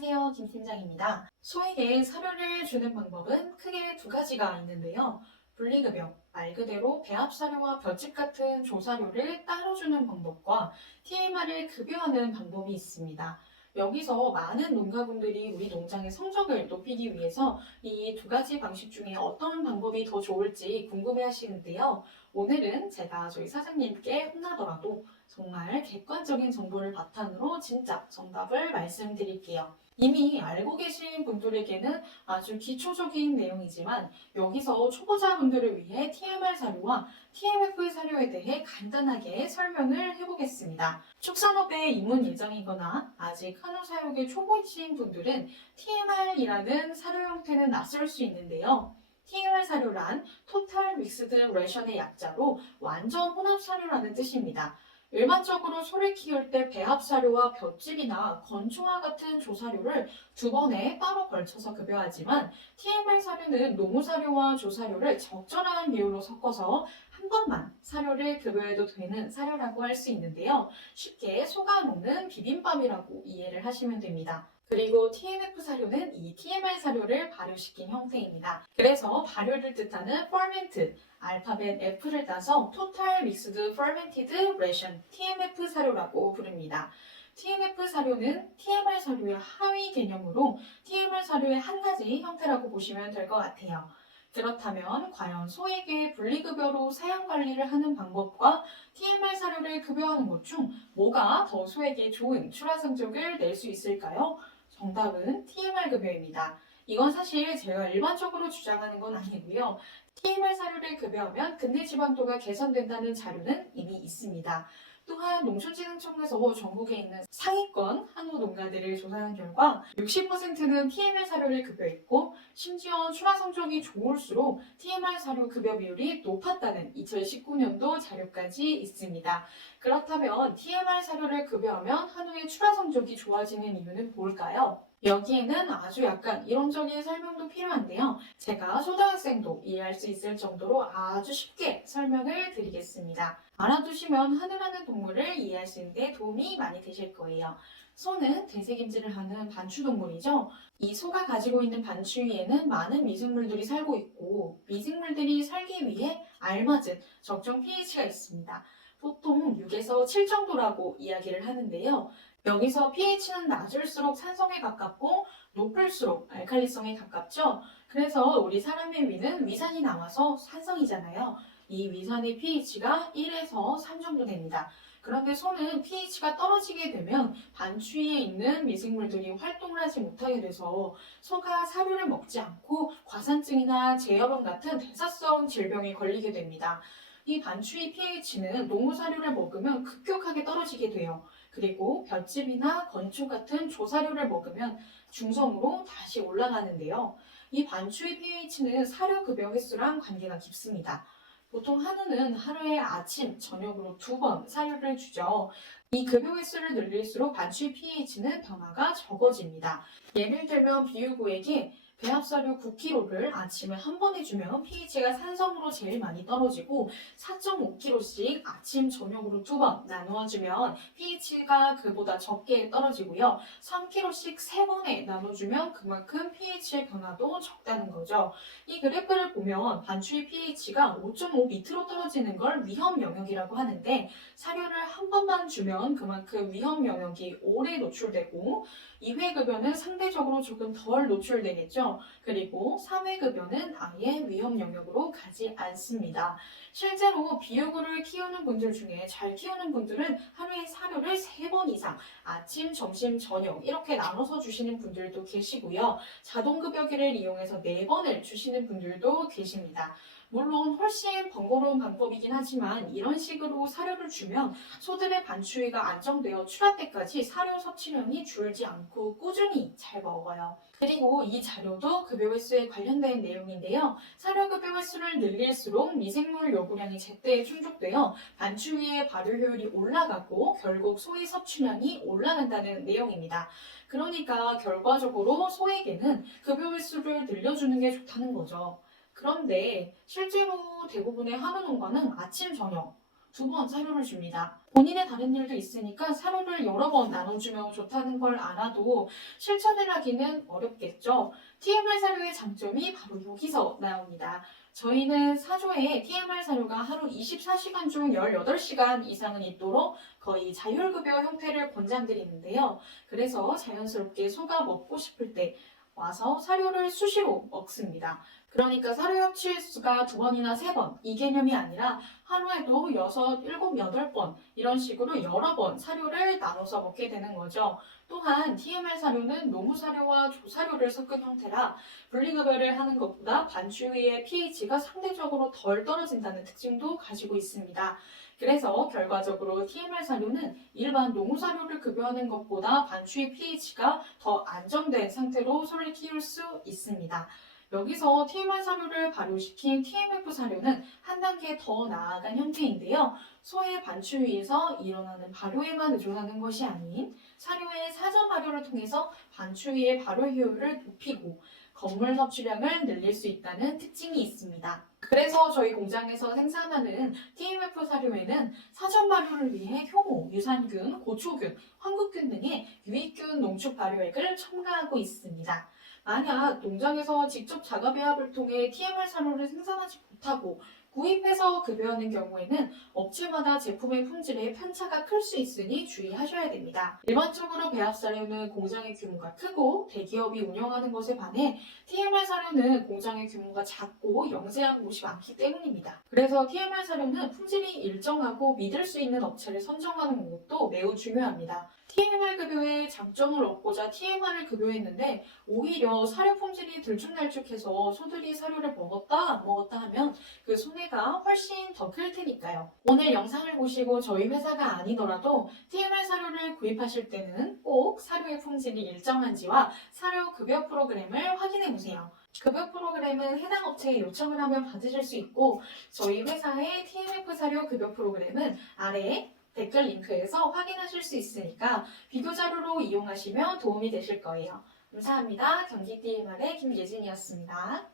안녕하세요. 김 팀장입니다. 소에게 사료를 주는 방법은 크게 두 가지가 있는데요. 분리급여, 말 그대로 배합사료와 볏짚 같은 조사료를 따로 주는 방법과 TMR을 급여하는 방법이 있습니다. 여기서 많은 농가분들이 우리 농장의 성적을 높이기 위해서 이 두 가지 방식 중에 어떤 방법이 더 좋을지 궁금해 하시는데요. 오늘은 제가 저희 사장님께 혼나더라도 정말 객관적인 정보를 바탕으로 진짜 정답을 말씀드릴게요. 이미 알고 계신 분들에게는 아주 기초적인 내용이지만 여기서 초보자분들을 위해 TMR 사료와 TMF 사료에 대해 간단하게 설명을 해보겠습니다. 축산업에 입문 예정이거나 아직 한우 사육에 초보이신 분들은 TMR이라는 사료 형태는 낯설 수 있는데요. TMR 사료란 토탈 믹스드 레션의 약자로 완전 혼합 사료라는 뜻입니다. 일반적으로 소를 키울 때 배합사료와 볏짚이나 건초와 같은 조사료를 두 번에 따로 걸쳐서 급여하지만 TMR 사료는 노무사료와 조사료를 적절한 비율로 섞어서 한 번만 사료를 급여해도 되는 사료라고 할 수 있는데요. 쉽게 소가 먹는 비빔밥이라고 이해를 하시면 됩니다. 그리고 TMF 사료는 이 TMR 사료를 발효시킨 형태입니다. 그래서 발효를 뜻하는 ferment, 알파벳 F를 따서 Total Mixed Fermented Ration, TMF 사료라고 부릅니다. TMF 사료는 TMR 사료의 하위 개념으로 TMR 사료의 한 가지 형태라고 보시면 될 것 같아요. 그렇다면 과연 소에게 분리급여로 사양 관리를 하는 방법과 TMR 사료를 급여하는 것 중 뭐가 더 소에게 좋은 출하 성적을 낼 수 있을까요? 정답은 TMR 급여입니다. 이건 사실 제가 일반적으로 주장하는 건 아니고요. TMR 사료를 급여하면 근내 지방도가 개선된다는 자료는 이미 있습니다. 또한 농촌진흥청에서 전국에 있는 상위권 한우 농가들을 조사한 결과 60%는 TMR 사료를 급여했고 심지어 출하 성적이 좋을수록 TMR 사료 급여 비율이 높았다는 2019년도 자료까지 있습니다. 그렇다면 TMR 사료를 급여하면 한우의 출하 성적이 좋아지는 이유는 뭘까요? 여기에는 아주 약간 이론적인 설명도 필요한데요. 제가 초등학생도 이해할 수 있을 정도로 아주 쉽게 설명을 드리겠습니다. 알아두시면 한우라는 동물을 이해할 수 있는 데 도움이 많이 되실 거예요. 소는 대세김질을 하는 반추동물이죠. 이 소가 가지고 있는 반추위에는 많은 미생물들이 살고 있고 미생물들이 살기 위해 알맞은 적정 pH가 있습니다. 보통 6에서 7 정도라고 이야기를 하는데요. 여기서 pH는 낮을수록 산성에 가깝고 높을수록 알칼리성에 가깝죠. 그래서 우리 사람의 위는 위산이 나와서 산성이잖아요. 이 위산의 pH가 1에서 3 정도 됩니다. 그런데 소는 pH가 떨어지게 되면 반추위에 있는 미생물들이 활동을 하지 못하게 돼서 소가 사료를 먹지 않고 과산증이나 제염원 같은 대사성 질병에 걸리게 됩니다. 이 반추위 pH는 노무 사료를 먹으면 급격하게 떨어지게 돼요. 그리고 볏짚이나 건초 같은 조사료를 먹으면 중성으로 다시 올라가는데요. 이 반추위 pH는 사료 급여 횟수랑 관계가 깊습니다. 보통 한우는 하루에 아침, 저녁으로 2번 사료를 주죠. 이 급여 횟수를 늘릴수록 반추위 pH는 변화가 적어집니다. 예를 들면 비유구에게 배합사료 9kg를 아침에 한 번에 주면 pH가 산성으로 제일 많이 떨어지고 4.5kg씩 아침, 저녁으로 2번 나누어 주면 pH가 그보다 적게 떨어지고요. 3kg씩 3번에 나눠주면 그만큼 pH의 변화도 적다는 거죠. 이 그래프를 보면 반추위 pH가 5.5 밑으로 떨어지는 걸 위험 영역이라고 하는데 사료를 한 번만 주면 그만큼 위험 영역이 오래 노출되고 2회 급여는 상대적으로 조금 덜 노출되겠죠. 그리고 3회 급여는 아예 위험 영역으로 가지 않습니다. 실제로 비육을 키우는 분들 중에 잘 키우는 분들은 하루에 사료를 3번 이상 아침, 점심, 저녁 이렇게 나눠서 주시는 분들도 계시고요. 자동급여기를 이용해서 4번을 주시는 분들도 계십니다. 물론 훨씬 번거로운 방법이긴 하지만 이런 식으로 사료를 주면 소들의 반추위가 안정되어 출하 때까지 사료 섭취량이 줄지 않고 꾸준히 잘 먹어요. 그리고 이 자료도 급여 횟수에 관련된 내용인데요. 사료 급여 횟수를 늘릴수록 미생물 요구량이 제때 충족되어 반추위의 발효 효율이 올라가고 결국 소의 섭취량이 올라간다는 내용입니다. 그러니까 결과적으로 소에게는 급여 횟수를 늘려주는 게 좋다는 거죠. 그런데 실제로 대부분의 한우 농가는 아침, 저녁 2번 사료를 줍니다. 본인의 다른 일도 있으니까 사료를 여러 번 나눠주면 좋다는 걸 알아도 실천을 하기는 어렵겠죠. TMR 사료의 장점이 바로 여기서 나옵니다. 저희는 사조에 TMR 사료가 하루 24시간 중 18시간 이상은 있도록 거의 자율급여 형태를 권장드리는데요. 그래서 자연스럽게 소가 먹고 싶을 때 와서 사료를 수시로 먹습니다. 그러니까 사료 섭취수가 2번이나 3번 이 개념이 아니라 하루에도 6, 7, 8번 이런 식으로 여러 번 사료를 나눠서 먹게 되는 거죠. 또한 TMR 사료는 노무사료와 조사료를 섞은 형태라 분리급여를 하는 것보다 반추위의 pH가 상대적으로 덜 떨어진다는 특징도 가지고 있습니다. 그래서 결과적으로 TMR 사료는 일반 농사료를 급여하는 것보다 반추위 pH가 더 안정된 상태로 소를 키울 수 있습니다. 여기서 TMR 사료를 발효시킨 TMF 사료는 한 단계 더 나아간 형태인데요. 소의 반추위에서 일어나는 발효에만 의존하는 것이 아닌 사료의 사전 발효를 통해서 반추위의 발효 효율을 높이고 건물 섭취량을 늘릴 수 있다는 특징이 있습니다. 그래서 저희 공장에서 생산하는 TMF 사료에는 사전 발효를 위해 효모, 유산균, 고초균, 황국균 등의 유익균 농축 발효액을 첨가하고 있습니다. 만약 농장에서 직접 자가배합을 통해 TMR 사료를 생산하지 못하고 구입해서 급여하는 경우에는 업체마다 제품의 품질에 편차가 클 수 있으니 주의하셔야 됩니다. 일반적으로 배합 사료는 공장의 규모가 크고 대기업이 운영하는 것에 반해 TMR 사료는 공장의 규모가 작고 영세한 곳이 많기 때문입니다. 그래서 TMR 사료는 품질이 일정하고 믿을 수 있는 업체를 선정하는 것도 매우 중요합니다. TMR 급여의 장점을 얻고자 TMR을 급여했는데 오히려 사료 품질이 들쭉날쭉해서 소들이 사료를 먹었다 안 먹었다 하면 그 손해가 훨씬 더 클 테니까요. 오늘 영상을 보시고 저희 회사가 아니더라도 TMR 사료를 구입하실 때는 꼭 사료의 품질이 일정한지와 사료 급여 프로그램을 확인해 보세요. 급여 프로그램은 해당 업체에 요청을 하면 받으실 수 있고 저희 회사의 TMF 사료 급여 프로그램은 아래에 댓글 링크에서 확인하실 수 있으니까 비교 자료로 이용하시면 도움이 되실 거예요. 감사합니다. 경기 TMR의 김예진이었습니다.